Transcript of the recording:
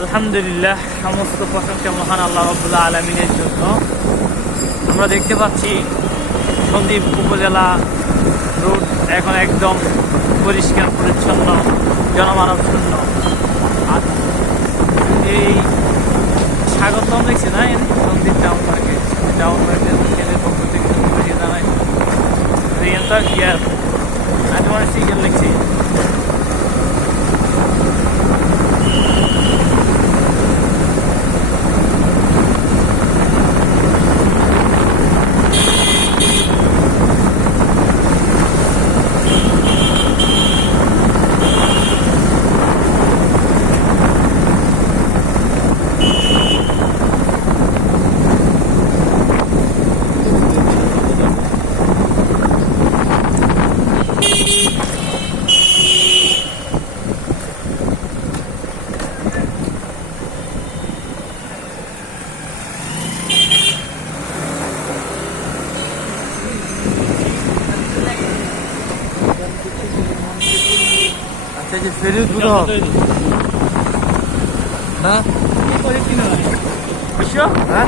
আলহামদুলিল্লাহ, সমস্ত প্রশংসা মহান আল্লাহ রবুল্লাহ আলমিনের জন্য। আমরা দেখতে পাচ্ছি সন্দ্বীপ উপজেলা রোড এখন একদম পরিষ্কার, পরিচ্ছন্ন, জনমানব শূন্য। আর এই স্বাগতম লিখছে না এর Sandwip town market town market কেন্দ্রের পক্ষ থেকে জানাই। রিয়েন্টার হিয়ার আজমার সিগেল লিখছি Teklifleri bu da. Ha? Bir şey yok. Ha?